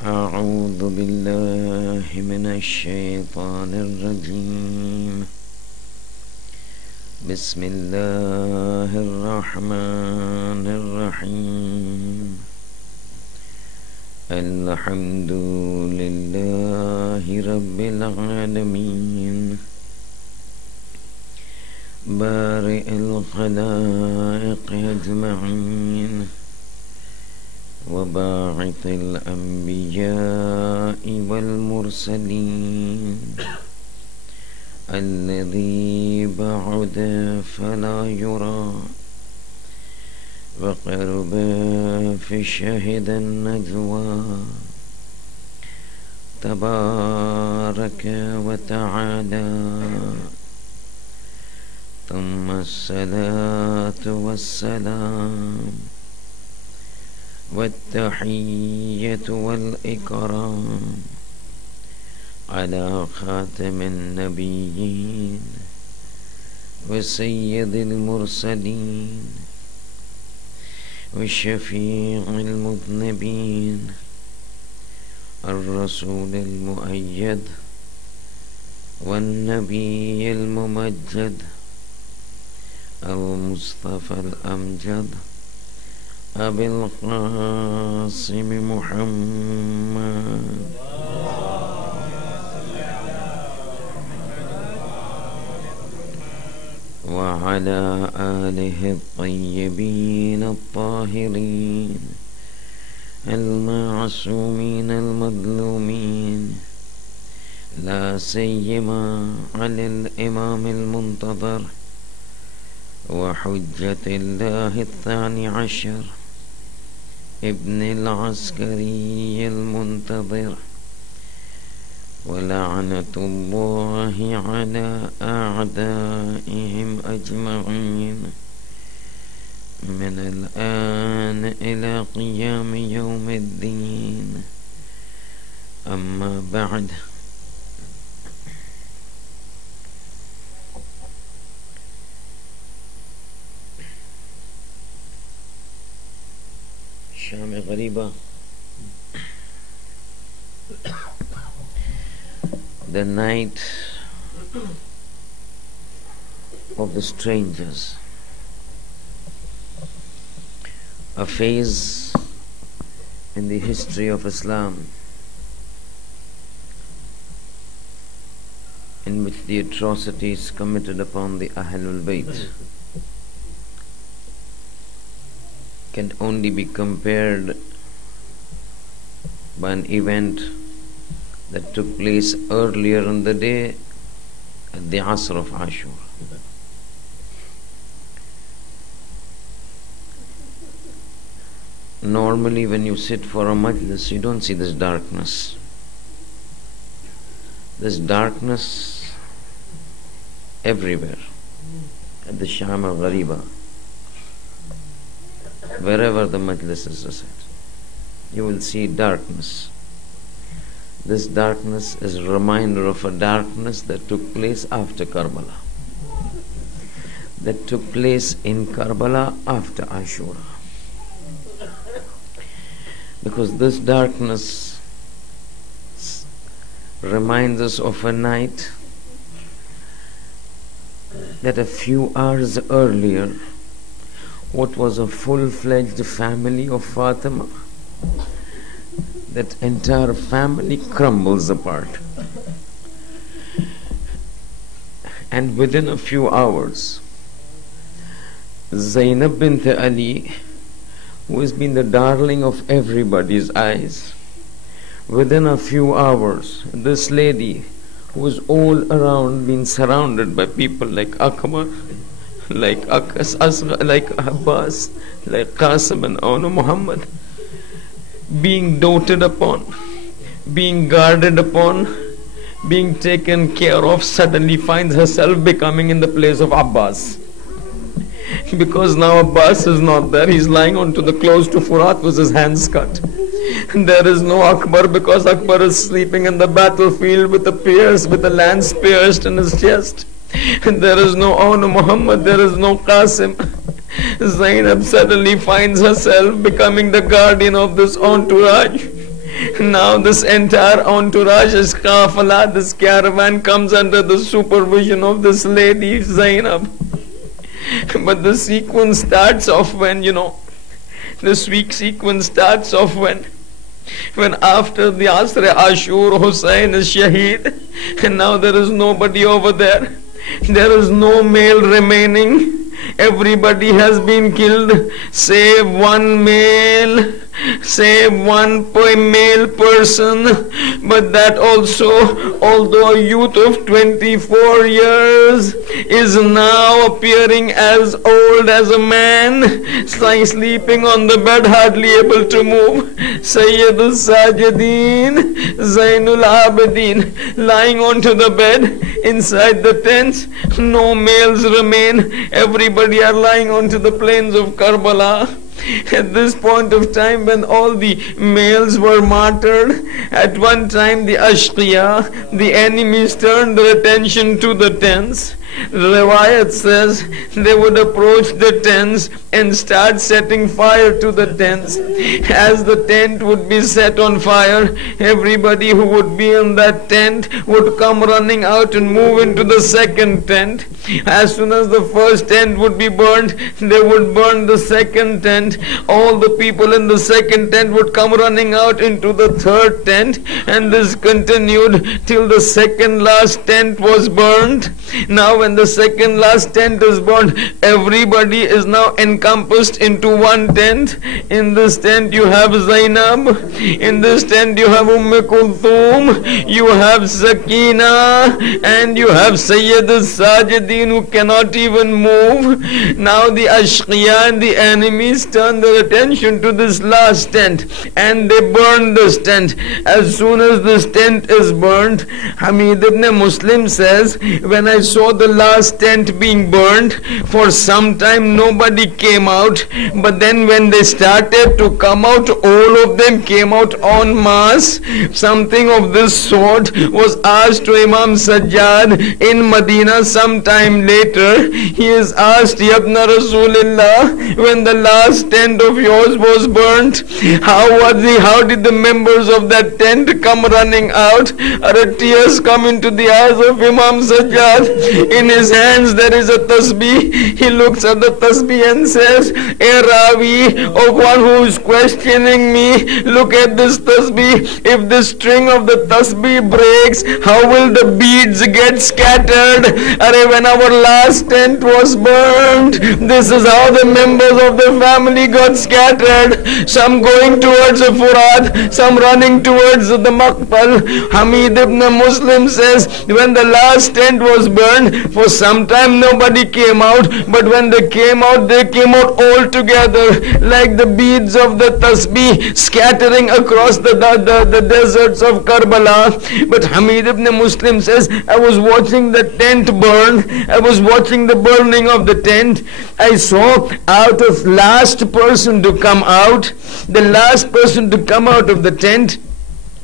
أعوذ بالله من الشيطان الرجيم بسم الله الرحمن الرحيم الحمد لله رب العالمين بارئ الخلائق أجمعين وباعث الأنبياء والمرسلين الذي بعد فلا يرى وقرب في شهد النجوى تبارك وتعالى ثم الصلاة والسلام والتحية والإكرام على خاتم النبيين وسيد المرسلين والشفيع المذنبين الرسول المؤيد والنبي الممجد المصطفى الأمجد أبي القاسم محمد وعلى آله الطيبين الطاهرين المعصومين المظلومين لا سيما على الإمام المنتظر وحجة الله الثاني عشر ابن العسكري المنتظر ولعنة الله على أعدائهم أجمعين من الآن إلى قيام يوم الدين أما بعد شام غريبة the night of the strangers, a phase in the history of Islam in which the atrocities committed upon the Ahlul Bayt can only be compared by an event that took place earlier in the day at the Asr of Ashur. Normally when you sit for a Majlis, you don't see this darkness. There's darkness everywhere at the Sham al-Gariba. Wherever the Majlis is set, you will see darkness. This darkness is a reminder of a darkness that took place after Karbala, that took place in Karbala after Ashura. Because this darkness reminds us of a night that a few hours earlier, what was a full-fledged family of Fatima, that entire family crumbles apart. And within a few hours, Zainab bint Ali, who has been the darling of everybody's eyes, within a few hours, this lady who was all around being surrounded by people like Akbar, like Abbas, like Qasim and Awna Muhammad, being doted upon, being guarded upon, being taken care of, suddenly finds herself becoming in the place of Abbas. Because now Abbas is not there, he's lying onto the close to Furat with his hands cut. There is no Akbar because Akbar is sleeping in the battlefield with a lance pierced in his chest. There is no Awna Muhammad, there is no Qasim. Zainab suddenly finds herself becoming the guardian of this entourage. Now this entire entourage is kafala, this caravan comes under the supervision of this lady Zainab. But the sequence starts off when, this week sequence starts off when after the Asr Ashur Hussein is Shaheed, and now there is nobody over there. There is no male remaining. Everybody has been killed save one male, save one male person. But that also, although a youth of 24 years is now appearing as old as a man, sleeping on the bed, hardly able to move. Sayyidul Sajideen, Zainul Abidin, lying onto the bed inside the tents. No males remain. Everybody are lying onto the plains of Karbala. At this point of time, when all the males were martyred, at one time the Ashqiya, the enemies, turned their attention to the tents. Riwayat says they would approach the tents and start setting fire to the tents. As the tent would be set on fire, everybody who would be in that tent would come running out and move into the second tent. As soon as the first tent would be burned, they would burn the second tent. All the people in the second tent would come running out into the third tent, and this continued till the second last tent was burned. Now when the second last tent is burned, everybody is now encompassed into one tent. In this tent you have Zainab, in this tent you have Kulthum, you have Sakina, and you have Sayyid al-Sajideen, who cannot even move. Now the Ashqiya and the enemies turn their attention to this last tent, and they burn this tent. As soon as this tent is burned, Hamid ibn Muslim says, when I saw the last tent being burned, for some time nobody came out, but then when they started to come out, all of them came out en masse. Something of this sort was asked to Imam Sajjad in Medina sometime later. He is asked, Yabna Rasulullah, when the last tent of yours was burnt, how did the members of that tent come running out? Tears come into the eyes of Imam Sajjad. In his hands there is a tasbih. He looks at the tasbih and says, "Ey Rawi, of one who is questioning me, look at this tasbih. If the string of the tasbih breaks, how will the beads get scattered? When our last tent was burned, this is how the members of the family got scattered. Some going towards the Furat, some running towards the Maqbal." Hamid ibn Muslim says, when the last tent was burned, for some time nobody came out, but when they came out all together, like the beads of the tasbih scattering across the deserts of Karbala. But Hamid ibn Muslim says, I was watching the tent burn, I was watching the burning of the tent. I saw out of last person to come out, the last person to come out of the tent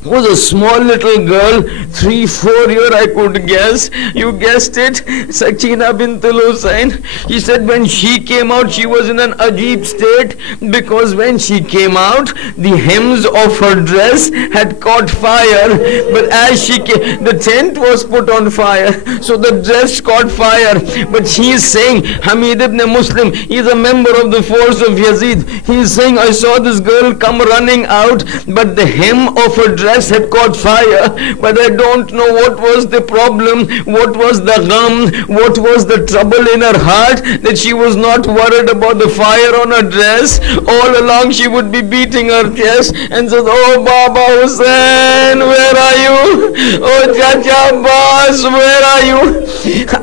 was a small little girl, 3-4 year I could guess. You guessed it, Sakina bint al-Hussein. He said when she came out, she was in an ajib state, because when she came out, the hems of her dress had caught fire. But as she came, the tent was put on fire, so the dress caught fire. But she is saying, Hamid ibn Muslim, he is a member of the force of Yazid. He is saying, I saw this girl come running out, but the hem of her dress had caught fire, but I don't know what was the problem, what was the gham, what was the trouble in her heart, that she was not worried about the fire on her dress. All along she would be beating her chest and says, oh Baba Hussein, where are you? Oh Chacha Abbas, where are you?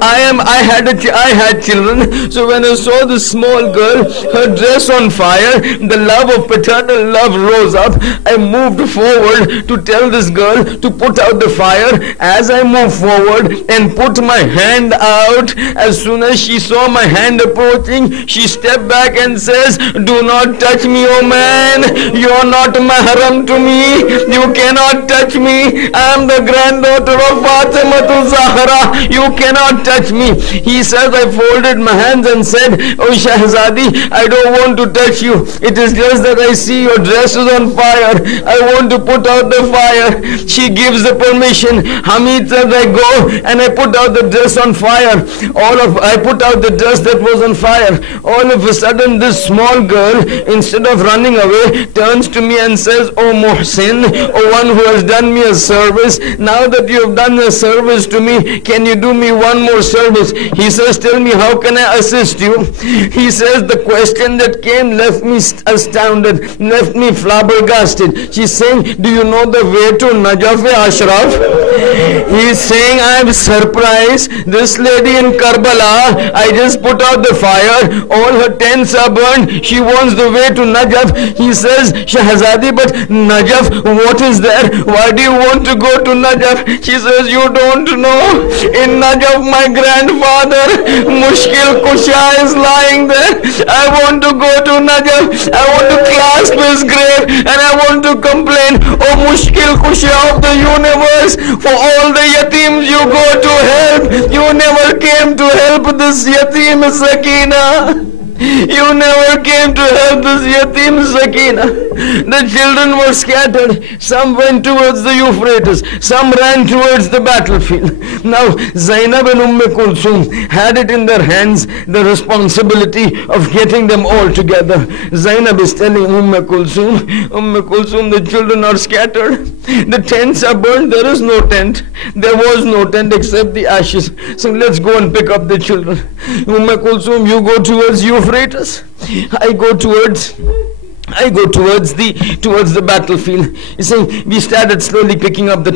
I had children, so when I saw this small girl, her dress on fire, the love of paternal love rose up. I moved forward to tell this girl to put out the fire. As I moved forward and put my hand out, as soon as she saw my hand approaching, she stepped back and says, do not touch me, oh man, you are not Muharram to me, you cannot touch me, I am the granddaughter of Fatima Zahra, you cannot touch me. He says, I folded my hands and said, oh Shahzadi, I don't want to touch you, it is just that I see your dress is on fire, I want to put out the fire. She gives the permission. Hamid says, I go and I put out the dress on fire. I put out the dress that was on fire. All of a sudden this small girl, instead of running away, turns to me and says, oh Muhsin, oh one who has done me a service, now that you have done a service to me, can you do me one more service? He says, tell me, how can I assist you? He says, the question that came left me astounded, left me flabbergasted. She's saying, do you know the way to Najaf Ashraf? He's saying, I am surprised. This lady in Karbala, I just put out the fire, all her tents are burned, she wants the way to Najaf. He says, Shahzadi, but Najaf, what is there? Why do you want to go to Najaf? She says, you don't know. In Najaf, my grandfather, Mushkil Kusha, is lying there. I want to go to Najaf. I want to clasp his grave and I want to complain, oh Mushkil Kusha of the universe, for all the yatims you go to help, you never came to help this yatim Sakina. You never came to help this yatim Sakina. The children were scattered. Some went towards the Euphrates. Some ran towards the battlefield. Now Zainab and Kulthum had it in their hands, the responsibility of getting them all together. Zainab is telling Kulthum, the children are scattered. The tents are burned. There is no tent. There was no tent except the ashes. So let's go and pick up the children. Kulthum, you go towards Euphrates. I go towards the battlefield. He's saying, we started slowly picking up the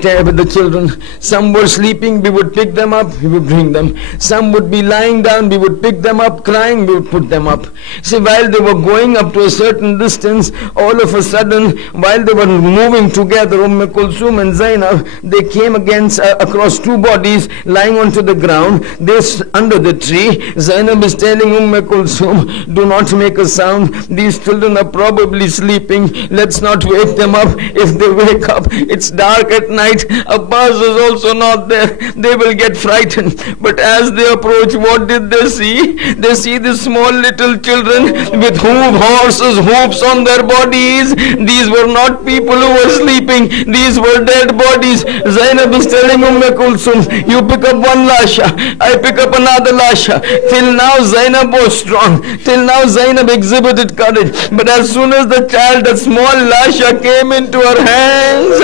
children. Some were sleeping, we would pick them up, we would bring them. Some would be lying down, we would pick them up, crying, we would put them up. See, while they were going up to a certain distance, all of a sudden, while they were moving together, Kulthum and Zainab, they came across two bodies lying onto the ground. They under the tree. Zainab is telling Kulthum, do not make a sound. These children are probably sleeping. Let's not wake them up. If they wake up, it's dark at night. Abbas is also not there. They will get frightened. But as they approach, what did they see? They see these small little children with horses' hoops on their bodies. These were not people who were sleeping. These were dead bodies. Zainab is telling Kulthum, you pick up one lasha, I pick up another lasha. Till now Zainab was strong. Till now Zainab exhibited courage. But as soon as the child, the small lasha, came into her hands,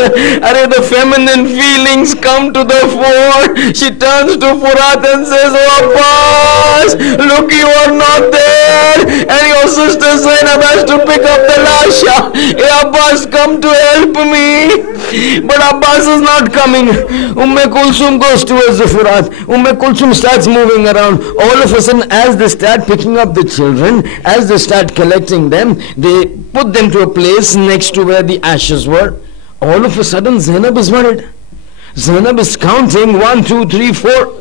the feminine feelings come to the fore. She turns to Furat and says, oh Abbas, look, you are not there, and your sister Zainab has to pick up the lasha. Hey Abbas, come to help me. But Abbas is not coming. Kulthum goes towards the Furat. Kulthum starts moving around. All of a sudden, as they start picking up the children, as they start collecting them, they put them to a place next to where the ashes were. All of a sudden Zainab is worried. Zainab is counting 1, 2, 3, 4.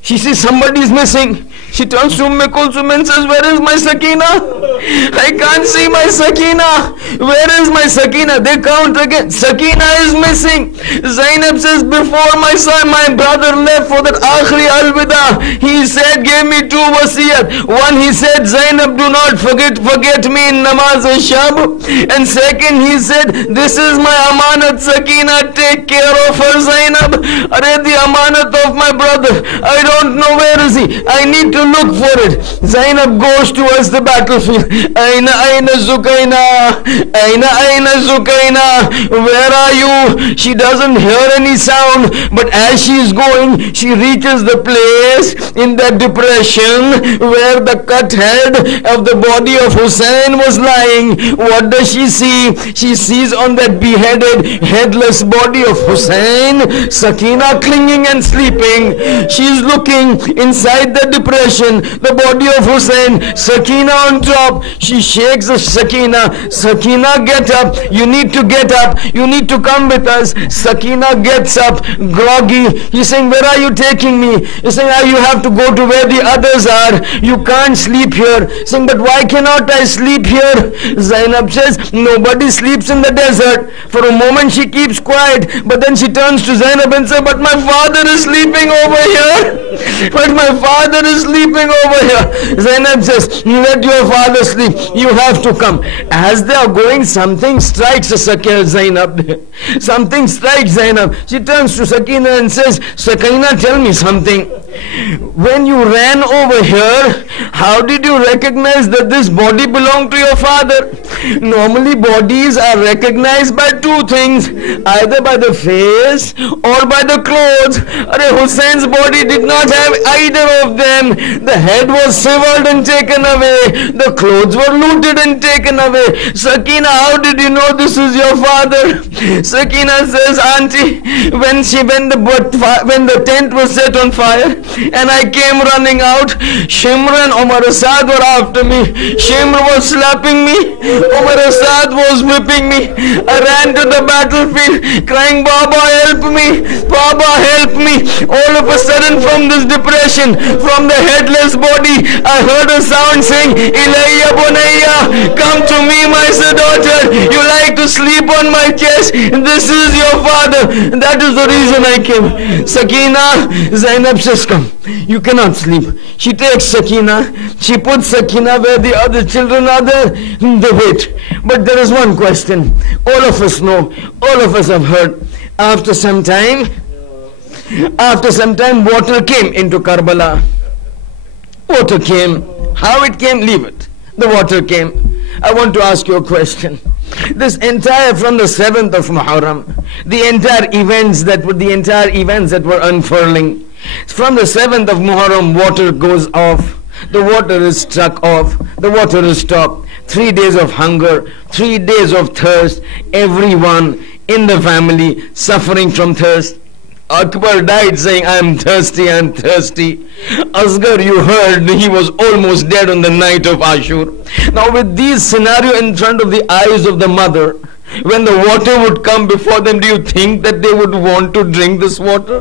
She sees somebody is missing. She turns to Kulthum and says, where is my Sakina? I can't see my Sakina. Where is my Sakina? They count again. Sakina is missing. Zainab says, before my son, my brother left for that Akhri Alvida, he said, gave me 2 wasiyat. One, he said, Zainab, do not forget me in Namaz al-Shab. And second, he said, this is my amanat Sakina, take care of her, Zainab. The amanat of my brother, I don't know where is he. I need to look for it. Zainab goes towards the battlefield. Aina Zukaina, Aina Zukaina, where are you? She doesn't hear any sound, but as she is going, she reaches the place in that depression where the cut head of the body of Hussein was lying. What does she see? She sees on that beheaded headless body of Hussein, Sakina clinging and sleeping. She's looking inside the depression, the body of Hussein, Sakina on top. She shakes the Sakina. Sakina, get up. You need to get up. You need to come with us. Sakina gets up, groggy. He's saying, where are you taking me? He's saying, you have to go to where the others are. You can't sleep here. He's saying, but why cannot I sleep here? Zainab says, nobody sleeps in the desert. For a moment she keeps quiet, but then she turns to Zainab and says, but my father is sleeping over here. But my father is sleeping over here. Zainab says, let your father sleep. You have to come. As they are going, something strikes Zainab. Something strikes Zainab. She turns to Sakina and says, Sakina, tell me something. When you ran over here, how did you recognize that this body belonged to your father? Normally bodies are recognized by two things, either by the face or by the clothes. Hussein's body did not have either of them. The head was severed and taken away. The clothes were looted and taken away. Sakina, how did you know this is your father? Sakina says, Auntie, when the tent was set on fire and I came running out, Shimr and Umar Asad were after me. Shimr was slapping me. Umar Asad was whipping me. I ran to the battlefield crying, Baba, help me. Baba, help me. All of a sudden, from this depression, from the headless body, I heard a sound saying, Ilayya Bunayya, come to me, my daughter. You like to sleep on my chest. This is your father. That is the reason I came. Sakina, Zainab says, come. You cannot sleep. She takes Sakina. She puts Sakina where the other children are there. They wait. But there is one question. All of us know, all of us have heard. After some time, water came into Karbala. Water came. How it came, leave it. The water came. I want to ask you a question. This entire, from the 7th of Muharram, the entire events that were unfurling, from the 7th of Muharram, water goes off. The water is struck off. The water is stopped. 3 days of hunger, 3 days of thirst. Everyone in the family suffering from thirst. Akbar died saying, I am thirsty, I am thirsty. Asghar, you heard, he was almost dead on the night of Ashur. Now with these scenario in front of the eyes of the mother, when the water would come before them, do you think that they would want to drink this water?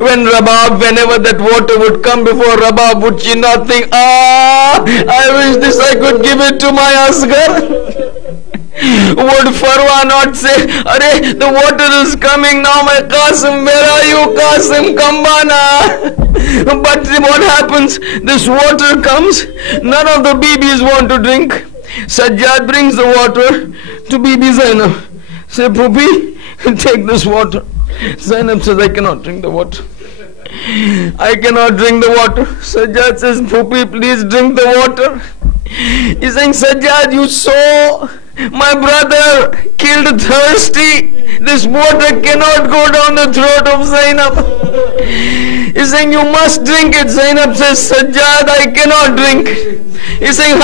Whenever that water would come before Rabab, would she not think, I wish this I could give it to my Asghar? Would Farwa not say, the water is coming now, my Qasim, where are you, Qasim, come bana? But what happens? This water comes, none of the bibis want to drink. Sajjad brings the water to Bibi Zainab. Say, Pupi, take this water. Zainab says, I cannot drink the water. I cannot drink the water. Sajjad says, Pupi, please drink the water. He's saying, Sajjad, you saw my brother killed thirsty. This water cannot go down the throat of Zainab. He's saying, you must drink it. Zainab says, Sajjad, I cannot drink it. He's saying,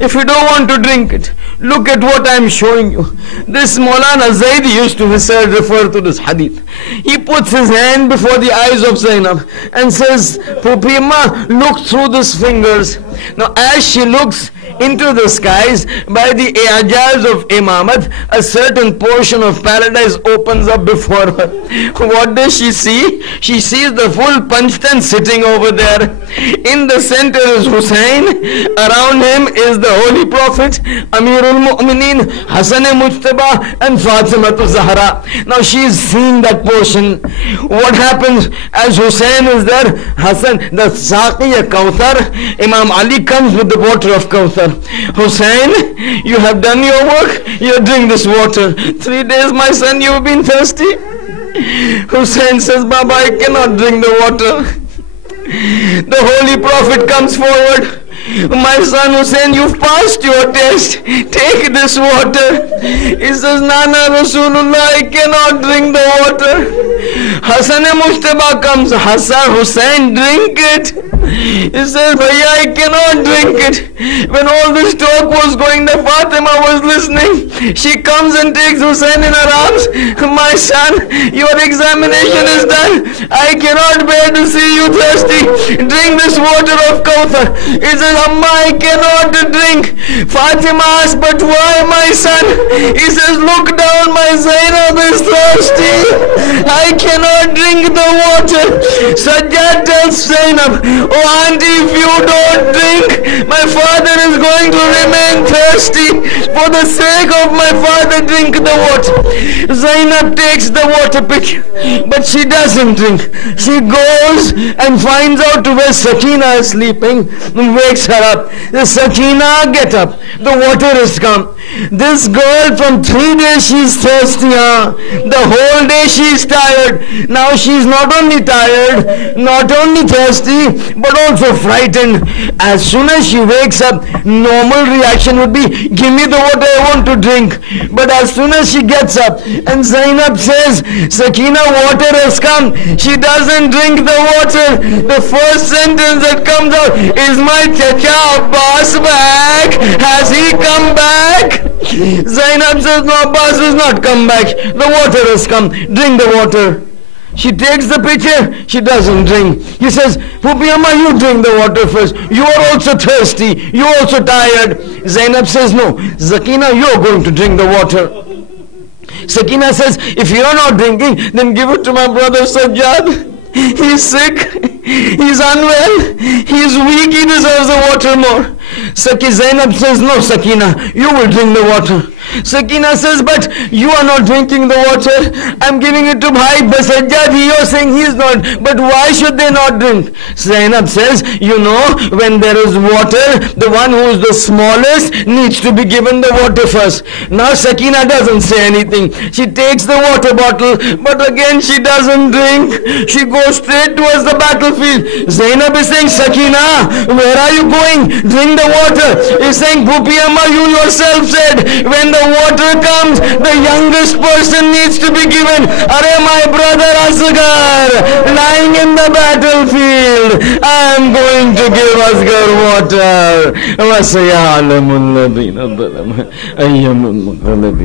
if you don't want to drink it, look at what I'm showing you. This Maulana Zaidi used to refer to this hadith. He puts his hand before the eyes of Zainab and says, Pupima, look through these fingers. Now as she looks into the skies, by the ijaz of Imamat, a certain portion of paradise opens up before her. What does she see? She sees the full Panchtan sitting over there. In the center is Hussein. Around him is the Holy Prophet, Amirul Mu'mineen, Hassan-e-Mujtaba and Fatimatu Zahra. Now she is seeing that portion. What happens as Hussein is there? Hassan, the Saqi Kawthar, Imam Ali comes with the water of Kawthar. Hussein, you have done your work, you drink this water. 3 days, my son, you have been thirsty. Hussein says, Baba, I cannot drink the water. The Holy Prophet comes forward. My son Hussein, you've passed your test. Take this water. He says, Nana Rasulullah, I cannot drink the water. Hassan-e-Mujtaba comes. Hussein, drink it. He says, Bhaiya, I cannot drink it. When all this talk was going, the Fatima was listening. She comes and takes Hussein in her arms. my son, your examination is done. I cannot bear to see you thirsty. Drink this water of Kauthar. He says, Amma, I cannot drink. Fatima asks, but why, my son? He says, look down, my Zainab is thirsty. I cannot drink the water. Sajjad tells Zainab, oh auntie, if you don't drink, my father is going to remain thirsty. For the sake of my father, drink the water. Zainab takes the water pitcher, but she doesn't drink. She goes and finds out where Sakina is sleeping and wakes her up. Sakina, get up. The water is come. This girl, from 3 days she's thirsty. The whole day she's tired. Now she's not only tired, not only thirsty, but also frightened. As soon as she wakes up, normal reaction would be, give me the water, I want to drink. But as soon as she gets up and Zainab says, Sakina, water has come, she doesn't drink the water. The first sentence that comes out is, my Chacha Abbas back? Has he come back? Zainab says, no, Abbas has not come back. The water has come. Drink the water. She takes the pitcher, she doesn't drink. He says, Pupi Amma, you drink the water first. You are also thirsty. You are also tired. Zainab says, no, Sakina, you are going to drink the water. Sakina says, if you are not drinking, then give it to my brother Sajjad. He's sick, he's unwell, he's weak, he deserves the water more. Zainab says, no, Sakina, you will drink the water. Sakina says, but you are not drinking the water. I'm giving it to Bhai Sajjad. You're saying he's not. But why should they not drink? Zainab says, you know, when there is water, the one who is the smallest needs to be given the water first. Now Sakina doesn't say anything. She takes the water bottle, but again she doesn't drink. She goes straight towards the battlefield. Zainab is saying, Sakina, where are you going? Drink the water. He's saying, Bhupi Amma, you yourself said, when the water comes, the youngest person needs to be given. Are my brother Asghar lying in the battlefield, I am going to give Asghar water. وَسَيَعْلَمُ الَّذِينَ ظَلَمُوا أَيَّ مُنْقَلَبٍ